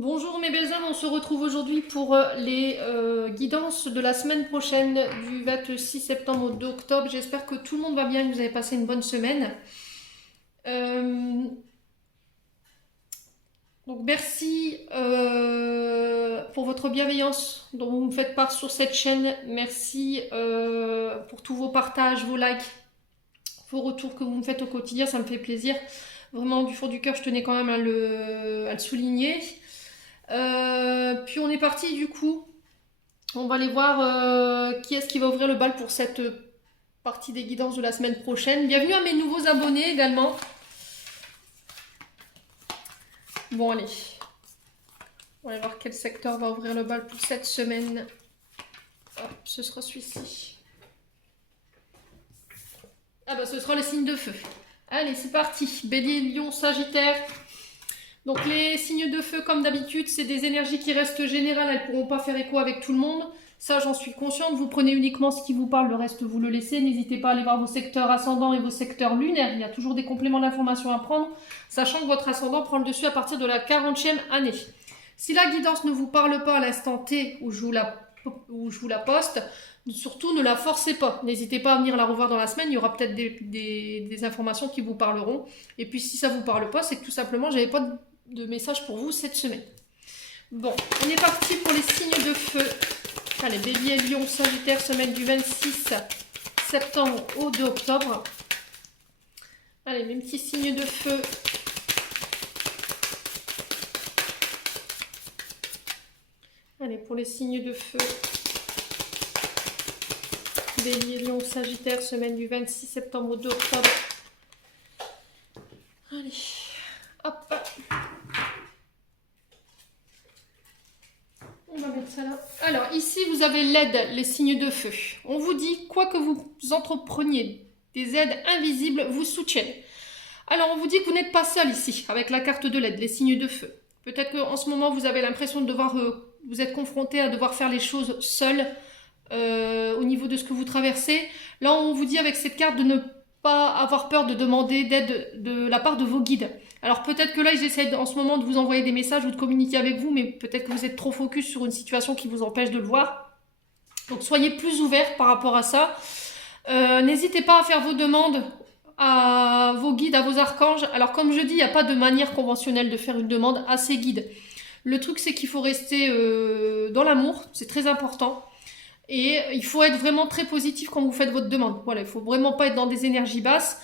Bonjour mes belles âmes, on se retrouve aujourd'hui pour les guidances de la semaine prochaine du 26 septembre au 2 octobre. J'espère que tout le monde va bien, que vous avez passé une bonne semaine. Donc merci pour votre bienveillance dont vous me faites part sur cette chaîne. Merci pour tous vos partages, vos likes, vos retours que vous me faites au quotidien, ça me fait plaisir. Vraiment du fond du cœur, je tenais quand même à le souligner. Puis on est parti du coup. On va aller voir qui est-ce qui va ouvrir le bal pour cette partie des guidances de la semaine prochaine. Bienvenue à mes nouveaux abonnés également. Bon allez. On va aller voir quel secteur va ouvrir le bal pour cette semaine. Hop, ce sera celui-ci. Ah bah ce sera le signe de feu. Allez, c'est parti. Bélier, Lion, Sagittaire. Donc les signes de feu, comme d'habitude, c'est des énergies qui restent générales, elles ne pourront pas faire écho avec tout le monde. Ça, j'en suis consciente. Vous prenez uniquement ce qui vous parle, le reste, vous le laissez. N'hésitez pas à aller voir vos secteurs ascendants et vos secteurs lunaires. Il y a toujours des compléments d'information à prendre, sachant que votre ascendant prend le dessus à partir de la 40e année. Si la guidance ne vous parle pas à l'instant T où je vous la poste, surtout ne la forcez pas. N'hésitez pas à venir la revoir dans la semaine, il y aura peut-être des informations qui vous parleront. Et puis si ça ne vous parle pas, c'est que tout simplement, j'avais pas de message pour vous cette semaine. Bon, on est parti pour les signes de feu. Allez, Bélier, Lion, Sagittaire, semaine du 26 septembre au 2 octobre. Allez, mes petits signes de feu. Allez, pour les signes de feu. Bélier, Lion, Sagittaire, semaine du 26 septembre au 2 octobre. Allez, hop. On va mettre ça là. Alors, ici, vous avez l'aide, les signes de feu. On vous dit, quoi que vous entrepreniez, des aides invisibles vous soutiennent. Alors, on vous dit que vous n'êtes pas seul ici, avec la carte de l'aide, les signes de feu. Peut-être qu'en ce moment, vous avez l'impression de devoir, vous êtes confronté à devoir faire les choses seul au niveau de ce que vous traversez. Là, on vous dit avec cette carte de ne pas avoir peur de demander d'aide de la part de vos guides. Alors peut-être que là, ils essaient en ce moment de vous envoyer des messages ou de communiquer avec vous, mais peut-être que vous êtes trop focus sur une situation qui vous empêche de le voir. Donc soyez plus ouverts par rapport à ça. N'hésitez pas à faire vos demandes à vos guides, à vos archanges. Alors comme je dis, il n'y a pas de manière conventionnelle de faire une demande à ces guides. Le truc, c'est qu'il faut rester dans l'amour, c'est très important. Et il faut être vraiment très positif quand vous faites votre demande. Voilà, il ne faut vraiment pas être dans des énergies basses.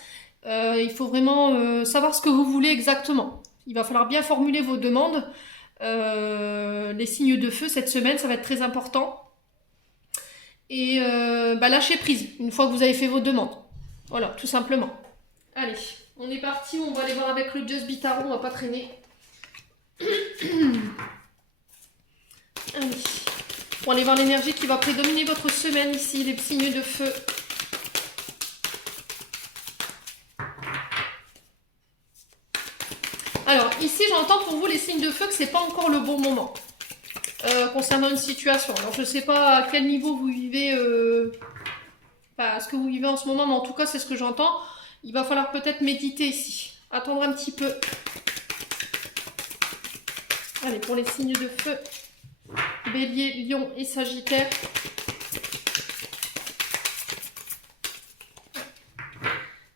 Il faut vraiment savoir ce que vous voulez exactement. Il va falloir bien formuler vos demandes. Les signes de feu cette semaine, ça va être très important. Et lâchez prise une fois que vous avez fait vos demandes. Voilà, tout simplement. Allez, on est parti. On va aller voir avec le Just Bitaro. On va pas traîner. Allez. On va aller voir l'énergie qui va prédominer votre semaine ici, les signes de feu. Alors, ici, j'entends pour vous les signes de feu que c'est pas encore le bon moment concernant une situation. Alors, je ne sais pas à quel niveau vous vivez, ce que vous vivez en ce moment, mais en tout cas, c'est ce que j'entends. Il va falloir peut-être méditer ici. Attendre un petit peu. Allez, pour les signes de feu. Bélier, Lion et Sagittaire.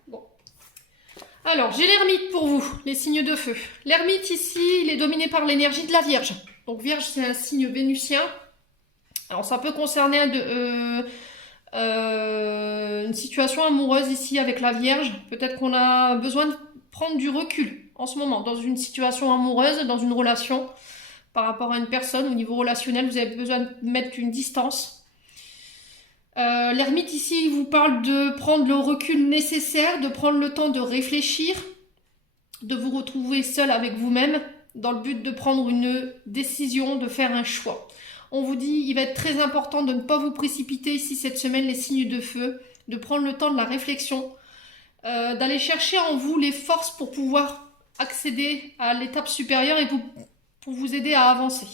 Bon. Alors, j'ai l'ermite pour vous, les signes de feu. L'ermite ici, il est dominé par l'énergie de la Vierge. Donc Vierge, c'est un signe vénusien. Alors, ça peut concerner une situation amoureuse ici avec la Vierge. Peut-être qu'on a besoin de prendre du recul en ce moment, dans une situation amoureuse, dans une relation. Par rapport à une personne, au niveau relationnel, vous avez besoin de mettre une distance. L'ermite ici, il vous parle de prendre le recul nécessaire, de prendre le temps de réfléchir, de vous retrouver seul avec vous-même, dans le but de prendre une décision, de faire un choix. On vous dit, il va être très important de ne pas vous précipiter ici cette semaine, les signes de feu, de prendre le temps de la réflexion, d'aller chercher en vous les forces pour pouvoir accéder à l'étape supérieure et pour vous aider à avancer.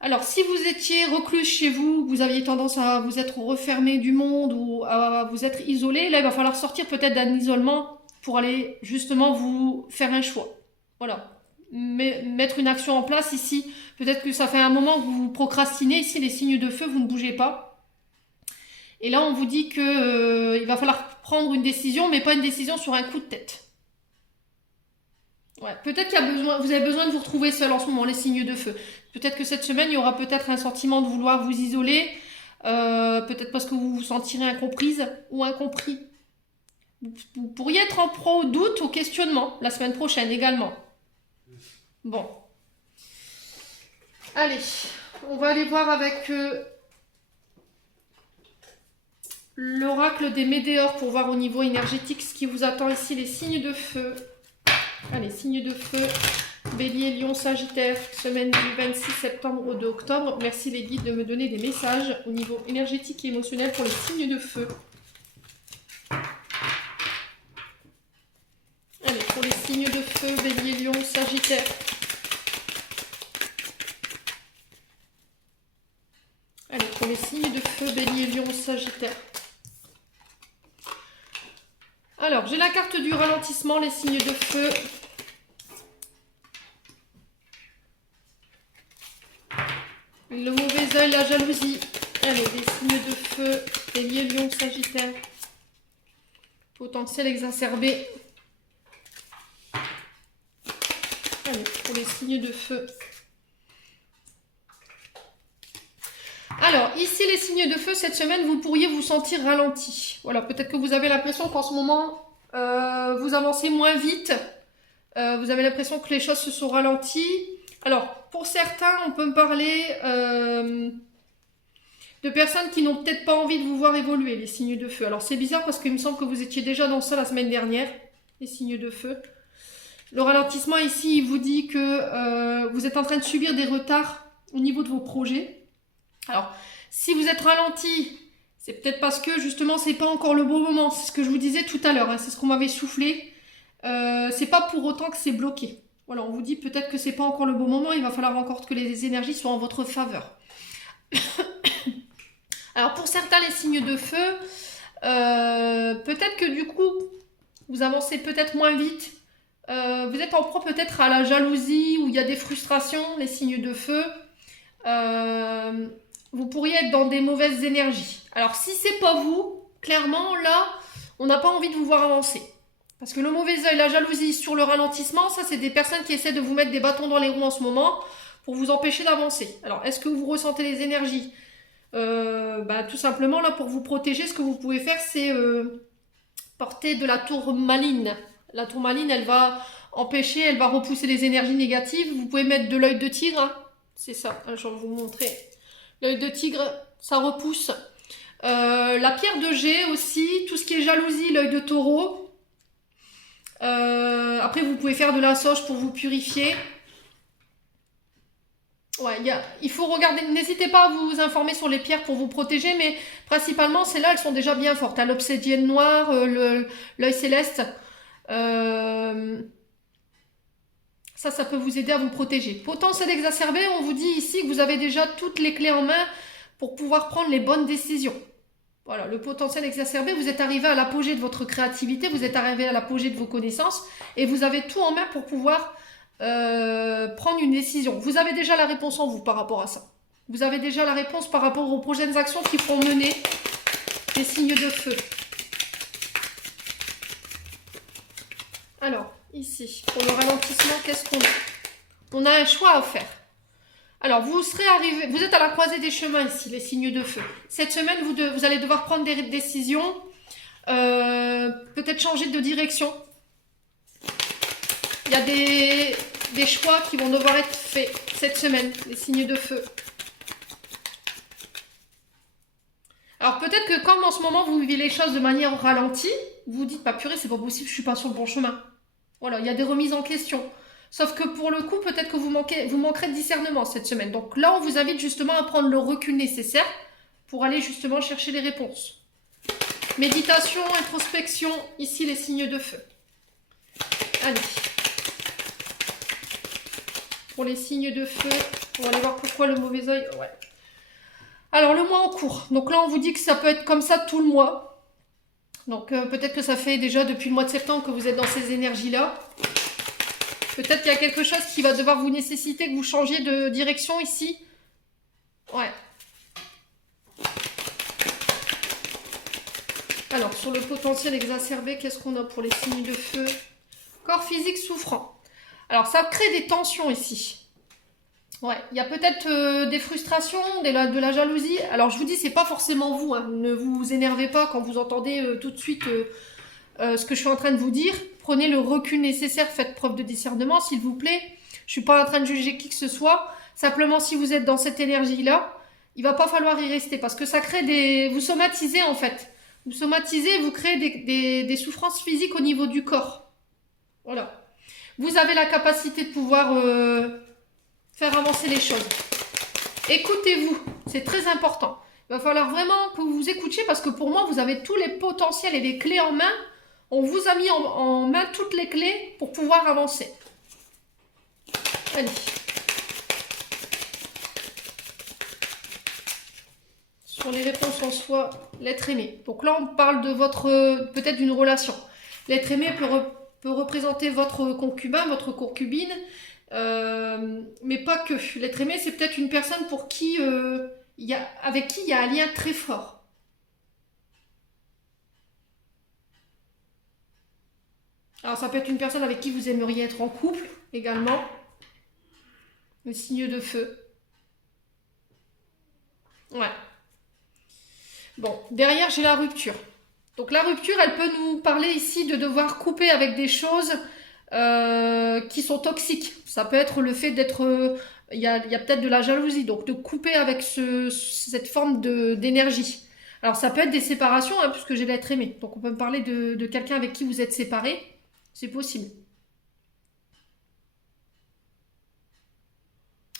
Alors, si vous étiez reclus chez vous, vous aviez tendance à vous être refermé du monde ou à vous être isolé, là, il va falloir sortir peut-être d'un isolement pour aller justement vous faire un choix. Voilà. mettre une action en place ici. Peut-être que ça fait un moment que vous procrastinez. Ici, les signes de feu, vous ne bougez pas. Et là, on vous dit que il va falloir prendre une décision, mais pas une décision sur un coup de tête. Ouais, peut-être vous avez besoin de vous retrouver seul en ce moment, les signes de feu. Peut-être que cette semaine, il y aura peut-être un sentiment de vouloir vous isoler. Peut-être parce que vous vous sentirez incomprise ou incompris. Vous pourriez être en proie au doute, au questionnement, la semaine prochaine également. Bon. Allez, on va aller voir avec l'oracle des Médéors pour voir au niveau énergétique ce qui vous attend ici, les signes de feu. Allez, signes de feu, Bélier, Lion, Sagittaire, semaine du 26 septembre au 2 octobre. Merci les guides de me donner des messages au niveau énergétique et émotionnel pour les signes de feu. Allez, pour les signes de feu, Bélier, Lion, Sagittaire. Allez, pour les signes de feu, Bélier, Lion, Sagittaire. Alors, j'ai la carte du ralentissement, les signes de feu. Le mauvais œil, la jalousie. Allez, les signes de feu, Bélier, Lion, Sagittaire. Potentiel exacerbé. Allez, pour les signes de feu. Alors, ici, les signes de feu, cette semaine, vous pourriez vous sentir ralenti. Voilà, peut-être que vous avez l'impression qu'en ce moment, vous avancez moins vite. Vous avez l'impression que les choses se sont ralenties. Alors, pour certains, on peut me parler de personnes qui n'ont peut-être pas envie de vous voir évoluer, les signes de feu. Alors, c'est bizarre parce qu'il me semble que vous étiez déjà dans ça la semaine dernière, les signes de feu. Le ralentissement ici, il vous dit que vous êtes en train de subir des retards au niveau de vos projets. Alors, si vous êtes ralenti, c'est peut-être parce que justement, c'est pas encore le bon moment. C'est ce que je vous disais tout à l'heure, hein, c'est ce qu'on m'avait soufflé. C'est pas pour autant que c'est bloqué. Voilà, on vous dit peut-être que c'est pas encore le bon moment, il va falloir encore que les énergies soient en votre faveur. Alors, pour certains, les signes de feu, peut-être que du coup, vous avancez peut-être moins vite. Vous êtes en proie peut-être à la jalousie, où il y a des frustrations, les signes de feu. Vous pourriez être dans des mauvaises énergies. Alors, si c'est pas vous, clairement, là, on n'a pas envie de vous voir avancer. Parce que le mauvais œil, la jalousie sur le ralentissement, ça, c'est des personnes qui essaient de vous mettre des bâtons dans les roues en ce moment pour vous empêcher d'avancer. Alors, est-ce que vous ressentez les énergies? Tout simplement, là, pour vous protéger, ce que vous pouvez faire, c'est porter de la tourmaline. La tourmaline, elle va empêcher, elle va repousser les énergies négatives. Vous pouvez mettre de l'œil de tigre, hein. C'est ça, je vais vous montrer. L'œil de tigre, ça repousse. La pierre de jet aussi, tout ce qui est jalousie, l'œil de taureau. Après, vous pouvez faire de la sauge pour vous purifier. Ouais, il faut regarder, n'hésitez pas à vous informer sur les pierres pour vous protéger, mais principalement, celles-là, elles sont déjà bien fortes. L'obsidienne noire, l'œil céleste. Ça peut vous aider à vous protéger. Potentiel exacerbé, on vous dit ici que vous avez déjà toutes les clés en main pour pouvoir prendre les bonnes décisions. Voilà, le potentiel exacerbé, vous êtes arrivé à l'apogée de votre créativité, vous êtes arrivé à l'apogée de vos connaissances et vous avez tout en main pour pouvoir prendre une décision. Vous avez déjà la réponse en vous par rapport à ça. Vous avez déjà la réponse par rapport aux prochaines actions qui feront mener des signes de feu. Alors, ici, pour le ralentissement, qu'est-ce qu'on a? On a un choix à faire. Alors, vous êtes à la croisée des chemins ici, les signes de feu. Cette semaine, vous allez devoir prendre des décisions, peut-être changer de direction. Il y a des choix qui vont devoir être faits cette semaine, les signes de feu. Alors, peut-être que comme en ce moment, vous vivez les choses de manière ralentie, vous vous dites, bah purée, c'est pas possible, je suis pas sur le bon chemin. Voilà, il y a des remises en question. Sauf que pour le coup, peut-être que vous manquerez de discernement cette semaine. Donc là, on vous invite justement à prendre le recul nécessaire pour aller justement chercher les réponses. Méditation, introspection, ici les signes de feu. Allez. Pour les signes de feu, on va aller voir pourquoi le mauvais œil. Ouais. Alors, le mois en cours. Donc là, on vous dit que ça peut être comme ça tout le mois. Donc peut-être que ça fait déjà depuis le mois de septembre que vous êtes dans ces énergies-là. Peut-être qu'il y a quelque chose qui va devoir vous nécessiter que vous changiez de direction ici. Ouais. Alors, sur le potentiel exacerbé, qu'est-ce qu'on a pour les signes de feu? Corps physique souffrant. Alors, ça crée des tensions ici. Ouais, il y a peut-être des frustrations, de la jalousie. Alors, je vous dis, c'est pas forcément vous, hein. Ne vous énervez pas quand vous entendez tout de suite ce que je suis en train de vous dire. Prenez le recul nécessaire, faites preuve de discernement, s'il vous plaît. Je suis pas en train de juger qui que ce soit. Simplement, si vous êtes dans cette énergie-là, il va pas falloir y rester parce que ça crée des... Vous somatisez, en fait. Vous somatisez, vous créez des souffrances physiques au niveau du corps. Voilà. Vous avez la capacité de pouvoir faire avancer les choses. Écoutez-vous, c'est très important. Il va falloir vraiment que vous vous écoutiez parce que pour moi, vous avez tous les potentiels et les clés en main. On vous a mis en main toutes les clés pour pouvoir avancer. Allez. Sur les réponses en soi, l'être aimé. Donc là, on parle de votre, peut-être d'une relation. L'être aimé peut représenter votre concubin, votre concubine, mais pas que. L'être aimé, c'est peut-être une personne pour qui, avec qui il y a un lien très fort. Alors ça peut être une personne avec qui vous aimeriez être en couple également. Le signe de feu. Ouais. Bon, derrière j'ai la rupture. Donc la rupture, elle peut nous parler ici de devoir couper avec des choses qui sont toxiques. Ça peut être le fait d'être... Il y a peut-être de la jalousie, donc de couper avec cette forme d'énergie. Alors ça peut être des séparations, hein, puisque j'ai l'être aimé. Donc on peut me parler de quelqu'un avec qui vous êtes séparés. C'est possible.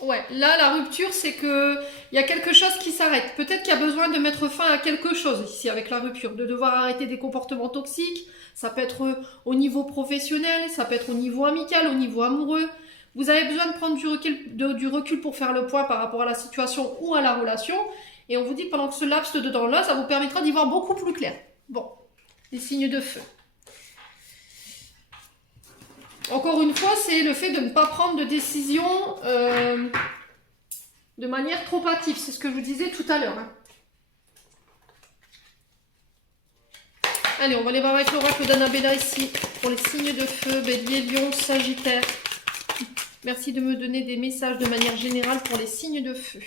Ouais, là, la rupture, c'est que il y a quelque chose qui s'arrête. Peut-être qu'il y a besoin de mettre fin à quelque chose ici avec la rupture, de devoir arrêter des comportements toxiques. Ça peut être au niveau professionnel, ça peut être au niveau amical, au niveau amoureux. Vous avez besoin de prendre du recul pour faire le point par rapport à la situation ou à la relation. Et on vous dit que pendant que ce laps de temps-là, ça vous permettra d'y voir beaucoup plus clair. Bon, les signes de feu. Encore une fois, c'est le fait de ne pas prendre de décision de manière trop hâtive. C'est ce que je vous disais tout à l'heure. Hein. Allez, on va aller voir avec l'oracle d'Annabella ici pour les signes de feu, Bélier, Lion, Sagittaire. Merci de me donner des messages de manière générale pour les signes de feu.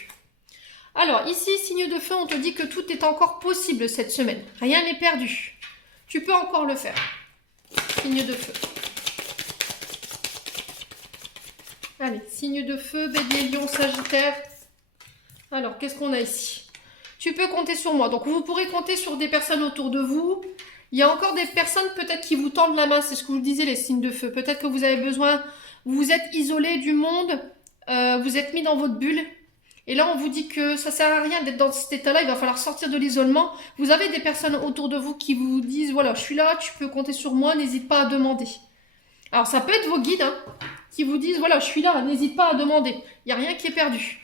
Alors, ici, signe de feu, on te dit que tout est encore possible cette semaine. Rien n'est perdu. Tu peux encore le faire. Signe de feu. Allez, signe de feu, Bélier, Lion, Sagittaire. Alors, qu'est-ce qu'on a ici? Tu peux compter sur moi. Donc, vous pourrez compter sur des personnes autour de vous. Il y a encore des personnes peut-être qui vous tendent la main. C'est ce que je vous disais, les signes de feu. Peut-être que vous avez besoin... Vous vous êtes isolé du monde. Vous êtes mis dans votre bulle. Et là, on vous dit que ça sert à rien d'être dans cet état-là. Il va falloir sortir de l'isolement. Vous avez des personnes autour de vous qui vous disent, voilà, je suis là, tu peux compter sur moi. N'hésite pas à demander. Alors, ça peut être vos guides, hein, qui vous disent, voilà, je suis là, n'hésite pas à demander. Il n'y a rien qui est perdu.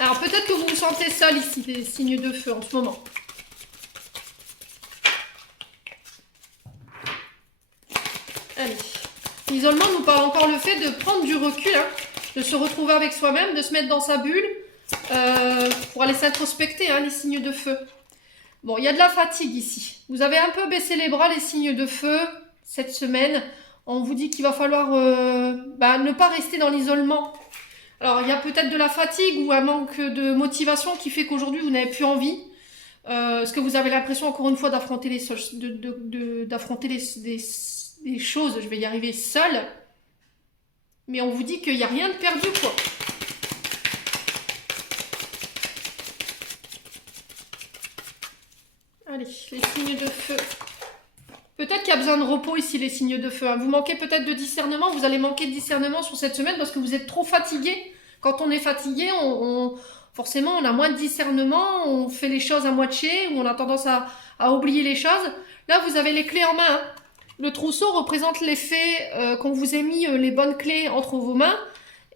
Alors, peut-être que vous vous sentez seul ici, des signes de feu en ce moment. Allez. L'isolement nous parle encore le fait de prendre du recul, hein, de se retrouver avec soi-même, de se mettre dans sa bulle, pour aller s'introspecter, hein, les signes de feu. Bon, il y a de la fatigue ici. Vous avez un peu baissé les bras, les signes de feu, cette semaine. On vous dit qu'il va falloir ne pas rester dans l'isolement. Alors, il y a peut-être de la fatigue ou un manque de motivation qui fait qu'aujourd'hui, vous n'avez plus envie. Parce que vous avez l'impression, encore une fois, d'affronter les choses. Je vais y arriver seule. Mais on vous dit qu'il n'y a rien de perdu, quoi. Allez, les signes de feu. Peut-être qu'il y a besoin de repos ici, les signes de feu. Hein. Vous manquez peut-être de discernement. Vous allez manquer de discernement sur cette semaine parce que vous êtes trop fatigué. Quand on est fatigué, forcément, on a moins de discernement. On fait les choses à moitié ou on a tendance à oublier les choses. Là, vous avez les clés en main. Hein. Le trousseau représente l'effet qu'on vous ait mis les bonnes clés entre vos mains.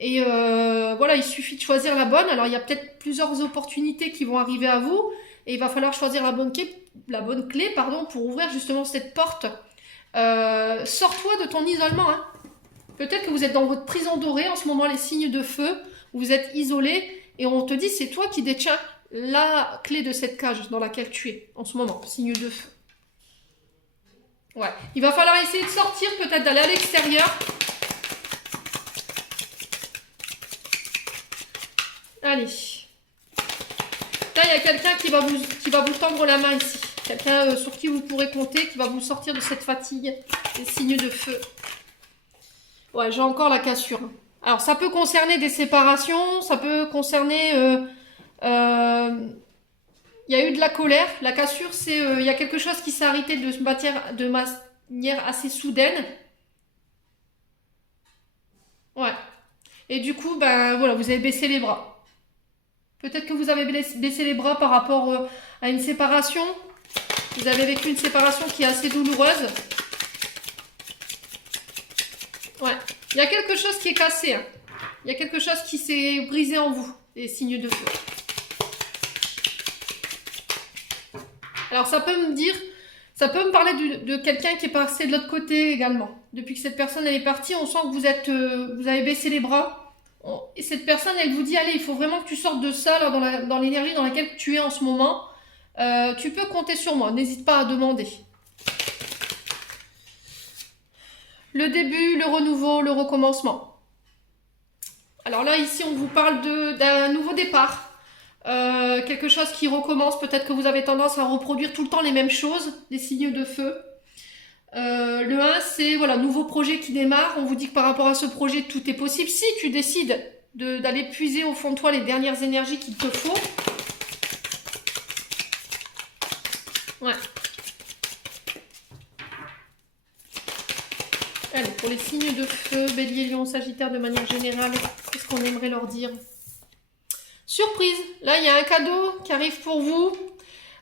Et voilà, il suffit de choisir la bonne. Alors, il y a peut-être plusieurs opportunités qui vont arriver à vous. Et il va falloir choisir la bonne clé pour ouvrir justement cette porte Sors-toi de ton isolement. Hein. Peut-être que vous êtes dans votre prison dorée en ce moment, les signes de feu, vous êtes isolé et on te dit c'est toi qui détiens la clé de cette cage dans laquelle tu es en ce moment, signe de feu. Ouais, il va falloir essayer de sortir, peut-être d'aller à l'extérieur. Allez. Là, il y a quelqu'un qui va vous tendre la main ici. Quelqu'un sur qui vous pourrez compter, qui va vous sortir de cette fatigue, des signes de feu. Ouais, j'ai encore la cassure. Alors, ça peut concerner des séparations, ça peut concerner... il y a eu de la colère. La cassure, c'est... il y a quelque chose qui s'est arrêté de manière assez soudaine. Ouais. Et du coup, ben voilà, vous avez baissé les bras. Peut-être que vous avez baissé les bras par rapport à une séparation. Vous avez vécu une séparation qui est assez douloureuse. Ouais. Il y a quelque chose qui est cassé. Hein. Il y a quelque chose qui s'est brisé en vous. Les signes de feu. Alors ça peut me parler de quelqu'un qui est passé de l'autre côté également. Depuis que cette personne elle est partie, on sent que vous avez baissé les bras. Et cette personne, elle vous dit, allez, il faut vraiment que tu sortes de ça là, dans l'énergie dans laquelle tu es en ce moment. Tu peux compter sur moi, n'hésite pas à demander. Le début, le renouveau, le recommencement. Alors là, ici, on vous parle d'un nouveau départ. Quelque chose qui recommence. Peut-être que vous avez tendance à reproduire tout le temps les mêmes choses, des signes de feu. Le 1, c'est voilà, nouveau projet qui démarre. On vous dit que par rapport à ce projet, tout est possible. Si tu décides d'aller puiser au fond de toi les dernières énergies qu'il te faut. Ouais. Allez, pour les signes de feu, Bélier, Lion, Sagittaire, de manière générale, qu'est-ce qu'on aimerait leur dire? Surprise! Là, il y a un cadeau qui arrive pour vous.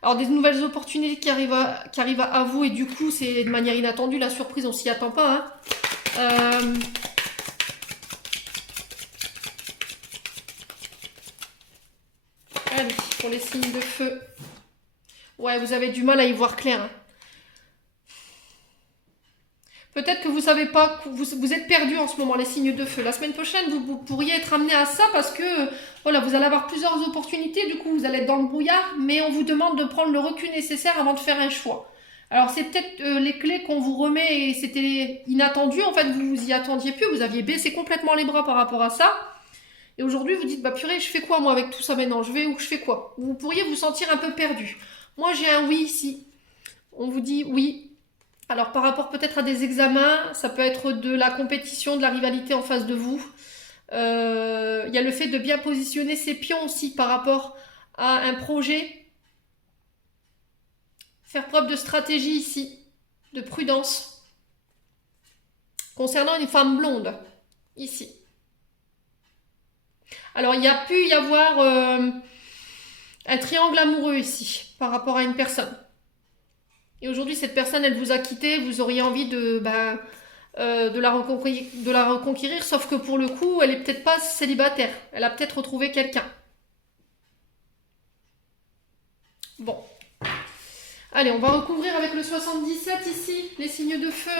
Alors, des nouvelles opportunités qui arrivent à vous et du coup, c'est de manière inattendue. La surprise, on s'y attend pas. Hein. Allez, pour les signes de feu. Ouais, vous avez du mal à y voir clair. Hein. Peut-être que vous savez pas, vous êtes perdu en ce moment, les signes de feu. La semaine prochaine, vous pourriez être amené à ça parce que voilà, vous allez avoir plusieurs opportunités, du coup vous allez être dans le brouillard, mais on vous demande de prendre le recul nécessaire avant de faire un choix. Alors c'est peut-être les clés qu'on vous remet et c'était inattendu, en fait vous vous y attendiez plus, vous aviez baissé complètement les bras par rapport à ça. Et aujourd'hui vous dites, bah purée, je fais quoi moi avec tout ça maintenant? Je vais où? Je fais quoi? Vous pourriez vous sentir un peu perdu. Moi j'ai un oui ici. On vous dit oui. Alors par rapport peut-être à des examens, ça peut être de la compétition, de la rivalité en face de vous. Il y a le fait de bien positionner ses pions aussi par rapport à un projet. Faire preuve de stratégie ici, de prudence. Concernant une femme blonde, ici. Alors il y a pu y avoir un triangle amoureux ici, par rapport à une personne. Et aujourd'hui, cette personne, elle vous a quitté, vous auriez envie de la reconquérir, sauf que pour le coup, elle est peut-être pas célibataire. Elle a peut-être retrouvé quelqu'un. Bon. Allez, on va recouvrir avec le 77 ici, les signes de feu.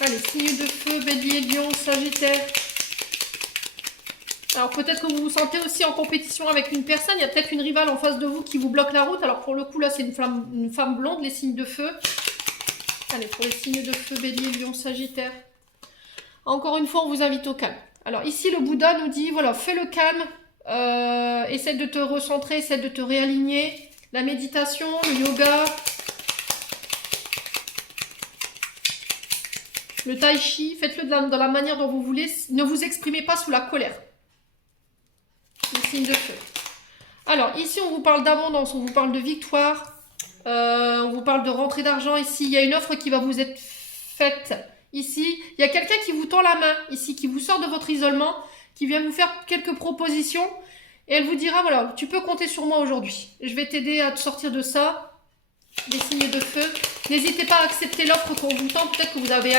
Allez, signes de feu, Bélier, Lion, Sagittaire. Alors peut-être que vous vous sentez aussi en compétition avec une personne, il y a peut-être une rivale en face de vous qui vous bloque la route. Alors pour le coup là c'est une femme blonde, les signes de feu. Allez, pour les signes de feu, Bélier, Lion, Sagittaire. Encore une fois on vous invite au calme. Alors ici le Bouddha nous dit, voilà, fais le calme, essaie de te recentrer, essaie de te réaligner. La méditation, le yoga, le tai chi, faites-le dans la manière dont vous voulez, ne vous exprimez pas sous la colère. Les signes de feu. Alors, ici, on vous parle d'abondance, on vous parle de victoire, on vous parle de rentrée d'argent. Ici, il y a une offre qui va vous être faite. Ici, il y a quelqu'un qui vous tend la main, ici, qui vous sort de votre isolement, qui vient vous faire quelques propositions, et elle vous dira, voilà, tu peux compter sur moi aujourd'hui. Je vais t'aider à te sortir de ça. Des signes de feu. N'hésitez pas à accepter l'offre qu'on vous tend. Peut-être que vous avez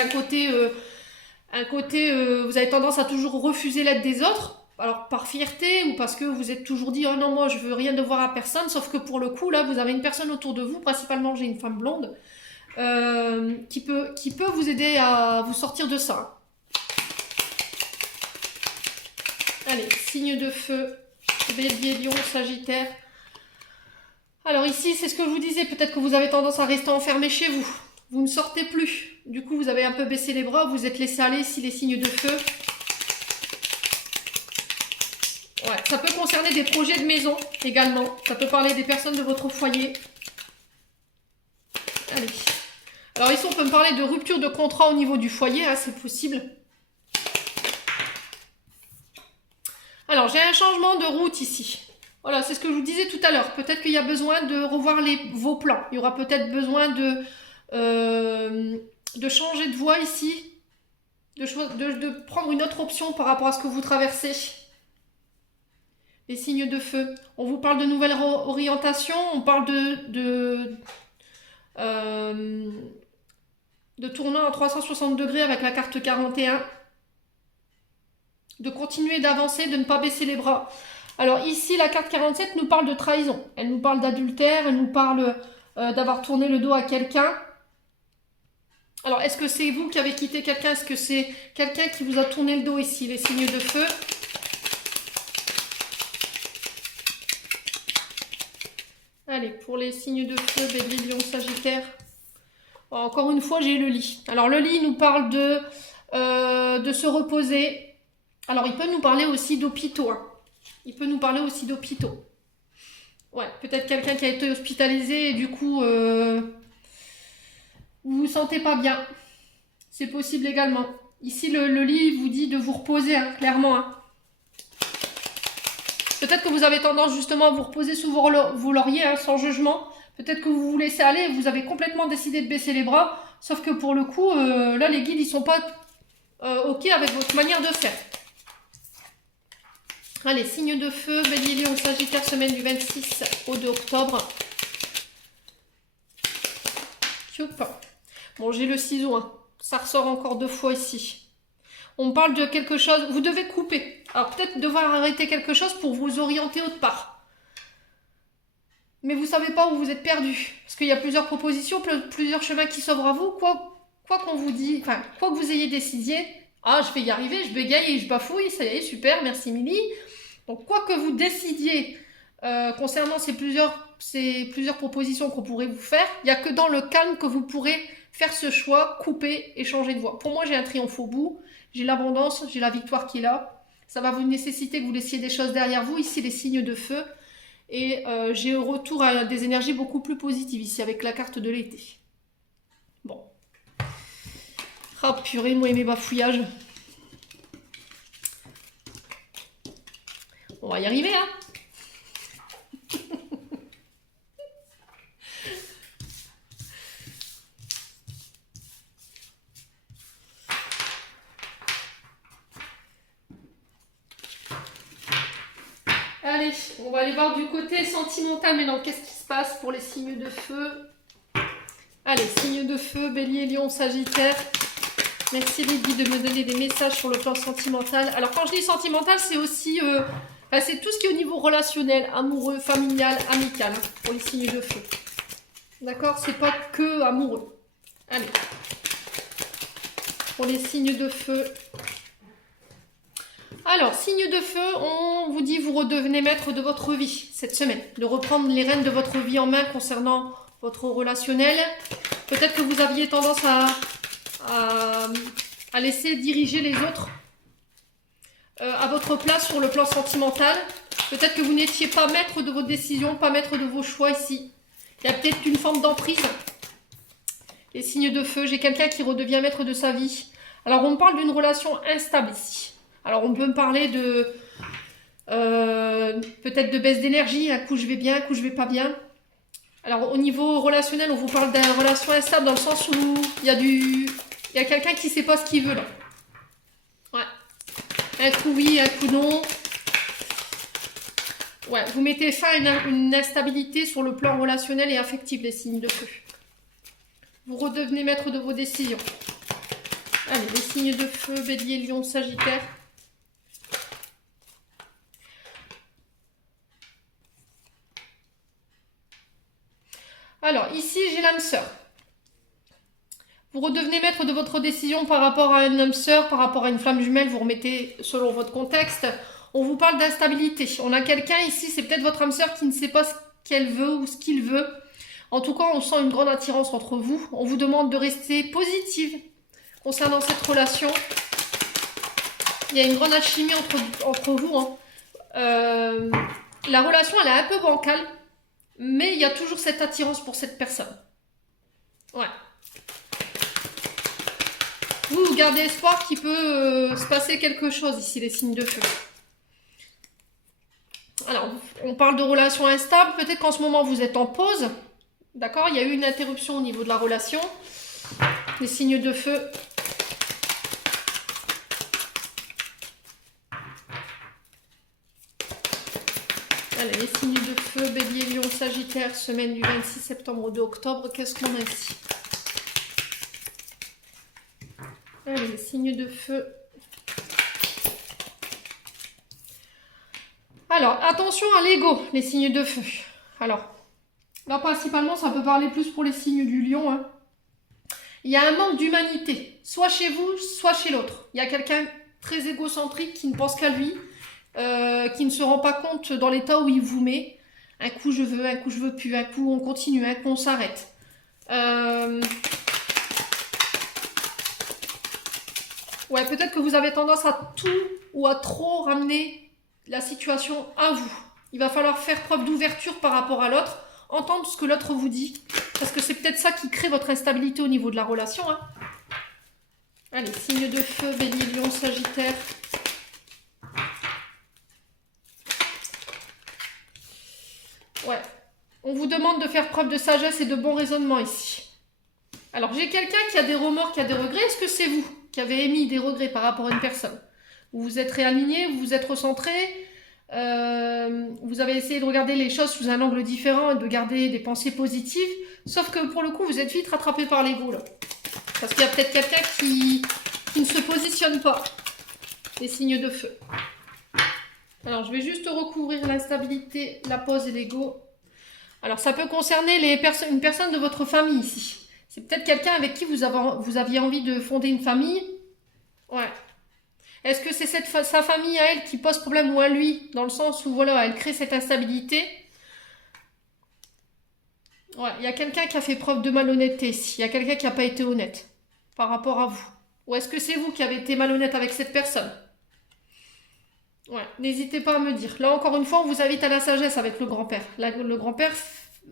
vous avez tendance à toujours refuser l'aide des autres. Alors par fierté ou parce que vous êtes toujours dit oh non moi je veux rien devoir à personne, sauf que pour le coup là vous avez une personne autour de vous, principalement j'ai une femme blonde qui peut vous aider à vous sortir de ça. Allez, signe de feu, Bélier, Lion, Sagittaire. Alors ici, c'est ce que je vous disais, peut-être que vous avez tendance à rester enfermé chez vous. Vous ne sortez plus. Du coup, vous avez un peu baissé les bras, vous êtes laissé aller ici les signes de feu. Ouais, ça peut concerner des projets de maison également. Ça peut parler des personnes de votre foyer. Allez. Alors ici, on peut me parler de rupture de contrat au niveau du foyer, hein, c'est possible. Alors, j'ai un changement de route ici. Voilà, c'est ce que je vous disais tout à l'heure. Peut-être qu'il y a besoin de revoir vos plans. Il y aura peut-être besoin de changer de voie ici. De prendre une autre option par rapport à ce que vous traversez. Les signes de feu. On vous parle de nouvelles orientations. On parle de tournant à 360 degrés avec la carte 41. De continuer d'avancer, de ne pas baisser les bras. Alors ici, la carte 47 nous parle de trahison. Elle nous parle d'adultère, elle nous parle d'avoir tourné le dos à quelqu'un. Alors, est-ce que c'est vous qui avez quitté quelqu'un? Est-ce que c'est quelqu'un qui vous a tourné le dos ici? Les signes de feu. Allez, pour les signes de feu, Bélier, Lion, Sagittaire. Encore une fois, j'ai le lit. Alors, le lit nous parle de se reposer. Alors, il peut nous parler aussi d'hôpitaux. Hein. Il peut nous parler aussi d'hôpitaux. Ouais, peut-être quelqu'un qui a été hospitalisé et du coup, vous vous sentez pas bien. C'est possible également. Ici, le lit vous dit de vous reposer, hein, clairement. Hein. Peut-être que vous avez tendance justement à vous reposer sous vos lauriers, hein, sans jugement. Peut-être que vous vous laissez aller et vous avez complètement décidé de baisser les bras. Sauf que pour le coup, là, les guides, ils sont pas OK avec votre manière de faire. Allez, signe de feu, Bélier, Lion, Sagittaire, semaine du 26 au 2 octobre. Bon, j'ai le ciseau, hein. Ça ressort encore 2 fois ici. On parle de quelque chose, vous devez couper. Alors peut-être devoir arrêter quelque chose pour vous orienter autre part. Mais vous ne savez pas où vous êtes perdu. Parce qu'il y a plusieurs propositions, plusieurs chemins qui s'ouvrent à vous. Quoi qu'on vous dise, enfin, quoi que vous ayez décidé, ah, je vais y arriver, je bégaye et je bafouille, ça y est, super, merci Milly. Donc quoi que vous décidiez concernant ces plusieurs propositions qu'on pourrait vous faire, il n'y a que dans le calme que vous pourrez faire ce choix, couper et changer de voie. Pour moi, j'ai un triomphe au bout, j'ai l'abondance, j'ai la victoire qui est là. Ça va vous nécessiter que vous laissiez des choses derrière vous, ici les signes de feu. Et j'ai au retour à des énergies beaucoup plus positives ici avec la carte de l'été. Bon. Ah purée, moi et mes bafouillages. On va y arriver, hein. Allez, on va aller voir du côté sentimental maintenant. Qu'est-ce qui se passe pour les signes de feu? Allez, signes de feu, Bélier, Lion, Sagittaire. Merci les guides de me donner des messages sur le plan sentimental. Alors quand je dis sentimental, c'est aussi... c'est tout ce qui est au niveau relationnel, amoureux, familial, amical, hein, pour les signes de feu. D'accord? C'est pas que amoureux. Allez. Pour les signes de feu. Alors, signe de feu, on vous dit vous redevenez maître de votre vie cette semaine. De reprendre les rênes de votre vie en main concernant votre relationnel. Peut-être que vous aviez tendance à laisser diriger les autres à votre place sur le plan sentimental. Peut-être que vous n'étiez pas maître de vos décisions, pas maître de vos choix ici. Il y a peut-être une forme d'emprise. Les signes de feu, j'ai quelqu'un qui redevient maître de sa vie. Alors, on me parle d'une relation instable ici. Alors, on peut me parler de peut-être de baisse d'énergie. Un coup, je vais bien, un coup, je vais pas bien. Alors, au niveau relationnel, on vous parle d'une relation instable dans le sens où il y a quelqu'un qui ne sait pas ce qu'il veut là. Ouais. Un coup oui, un coup non. Ouais, vous mettez fin à une instabilité sur le plan relationnel et affectif, les signes de feu. Vous redevenez maître de vos décisions. Allez, les signes de feu, Bélier, Lion, Sagittaire. Alors, ici, j'ai l'âme sœur. Vous redevenez maître de votre décision par rapport à un âme sœur, par rapport à une flamme jumelle, vous remettez selon votre contexte. On vous parle d'instabilité. On a quelqu'un ici, c'est peut-être votre âme sœur qui ne sait pas ce qu'elle veut ou ce qu'il veut. En tout cas, on sent une grande attirance entre vous. On vous demande de rester positive concernant cette relation. Il y a une grande alchimie entre vous. Hein. La relation, elle est un peu bancale, mais il y a toujours cette attirance pour cette personne. Ouais. Vous gardez espoir qu'il peut se passer quelque chose ici, les signes de feu. Alors, on parle de relation instable. Peut-être qu'en ce moment, vous êtes en pause. D'accord? Il y a eu une interruption au niveau de la relation. Les signes de feu. Allez, les signes de feu, Bélier, Lion, Sagittaire, semaine du 26 septembre au 2 octobre. Qu'est-ce qu'on a ici? Allez, les signes de feu. Alors, attention à l'ego, les signes de feu. Alors, là, principalement, ça peut parler plus pour les signes du lion. Hein. Il y a un manque d'humanité, soit chez vous, soit chez l'autre. Il y a quelqu'un très égocentrique qui ne pense qu'à lui, qui ne se rend pas compte dans l'état où il vous met. Un coup je veux, un coup je veux plus, un coup on continue, un coup on s'arrête. Ouais, peut-être que vous avez tendance à tout ou à trop ramener la situation à vous. Il va falloir faire preuve d'ouverture par rapport à l'autre, entendre ce que l'autre vous dit. Parce que c'est peut-être ça qui crée votre instabilité au niveau de la relation. Hein. Allez, signe de feu, Bélier, Lion, Sagittaire. Ouais, on vous demande de faire preuve de sagesse et de bon raisonnement ici. Alors, j'ai quelqu'un qui a des remords, qui a des regrets. Est-ce que c'est vous qui avez émis des regrets par rapport à une personne? Vous vous êtes réaligné, vous vous êtes recentré, vous avez essayé de regarder les choses sous un angle différent et de garder des pensées positives. Sauf que pour le coup, vous êtes vite rattrapé par l'ego là. Parce qu'il y a peut-être quelqu'un qui ne se positionne pas. Les signes de feu. Alors, je vais juste recouvrir l'instabilité, la pause et l'ego. Alors, ça peut concerner une personne de votre famille ici. C'est peut-être quelqu'un avec qui vous aviez envie de fonder une famille. Ouais. Est-ce que c'est sa famille à elle qui pose problème ou à lui? Dans le sens où, voilà, elle crée cette instabilité. Ouais, il y a quelqu'un qui a fait preuve de malhonnêteté ici. Il y a quelqu'un qui n'a pas été honnête par rapport à vous. Ou est-ce que c'est vous qui avez été malhonnête avec cette personne? Ouais, n'hésitez pas à me dire. Là, encore une fois, on vous invite à la sagesse avec le grand-père. Le grand-père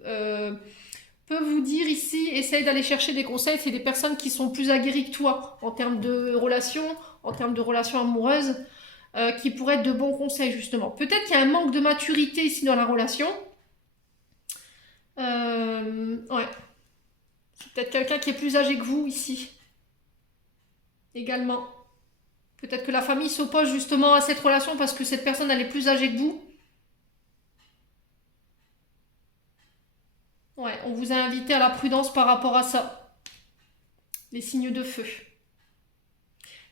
peut vous dire ici, essaye d'aller chercher des conseils. C'est des personnes qui sont plus aguerries que toi en termes de relations, amoureuses, qui pourraient être de bons conseils, justement. Peut-être qu'il y a un manque de maturité ici dans la relation. Ouais. C'est peut-être quelqu'un qui est plus âgé que vous ici. Également. Peut-être que la famille s'oppose justement à cette relation parce que cette personne, elle est plus âgée que vous. Ouais, on vous a invité à la prudence par rapport à ça. Les signes de feu.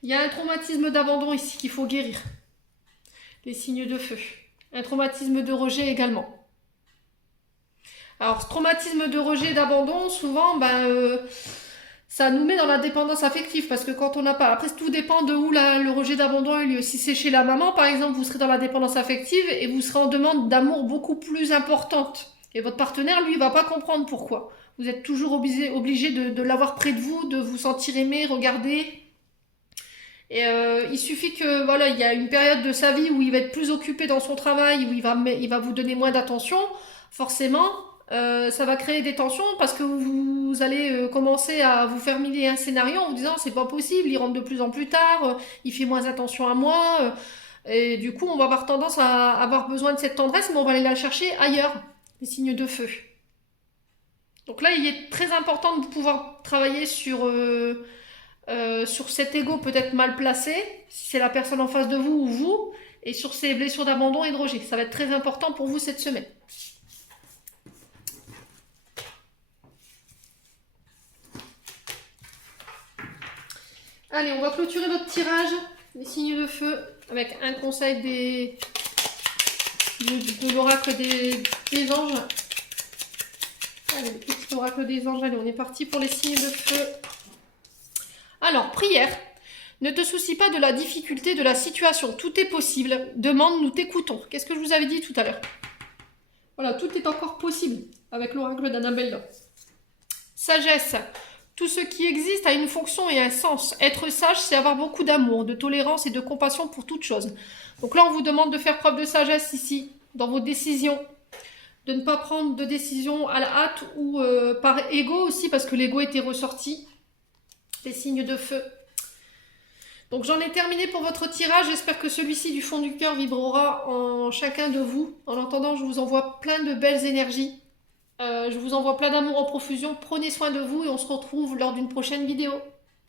Il y a un traumatisme d'abandon ici qu'il faut guérir. Les signes de feu. Un traumatisme de rejet également. Alors, ce traumatisme de rejet et d'abandon, souvent, ça nous met dans la dépendance affective parce que quand on n'a pas... Après, tout dépend de où le rejet d'abandon a eu lieu. Si c'est chez la maman, par exemple, vous serez dans la dépendance affective et vous serez en demande d'amour beaucoup plus importante. Et votre partenaire, lui, va pas comprendre pourquoi. Vous êtes toujours obligé de l'avoir près de vous, de vous sentir aimé, regardé. Et il suffit que, voilà, il y a une période de sa vie où il va être plus occupé dans son travail, où il va vous donner moins d'attention. Forcément... ça va créer des tensions parce que vous allez commencer à vous faire mille et un scénarios en vous disant c'est pas possible, il rentre de plus en plus tard, il fait moins attention à moi, et du coup on va avoir tendance à avoir besoin de cette tendresse, mais on va aller la chercher ailleurs, les signes de feu. Donc là il est très important de pouvoir travailler sur cet ego peut-être mal placé, si c'est la personne en face de vous ou vous, et sur ces blessures d'abandon et de rejet. Ça va être très important pour vous cette semaine. Allez, on va clôturer notre tirage, les signes de feu, avec un conseil de l'oracle des anges. Allez, le petit oracle des anges, allez, on est parti pour les signes de feu. Alors, prière. Ne te soucie pas de la difficulté de la situation. Tout est possible. Demande, nous t'écoutons. Qu'est-ce que je vous avais dit tout à l'heure? Voilà, tout est encore possible avec l'oracle d'Annabelle. Sagesse. Tout ce qui existe a une fonction et un sens. Être sage, c'est avoir beaucoup d'amour, de tolérance et de compassion pour toute chose. Donc là, on vous demande de faire preuve de sagesse ici, dans vos décisions. De ne pas prendre de décisions à la hâte ou par ego aussi, parce que l'ego était ressorti. Les signes de feu. Donc j'en ai terminé pour votre tirage, j'espère que celui-ci du fond du cœur vibrera en chacun de vous. En attendant, je vous envoie plein de belles énergies. Je vous envoie plein d'amour en profusion. Prenez soin de vous et on se retrouve lors d'une prochaine vidéo.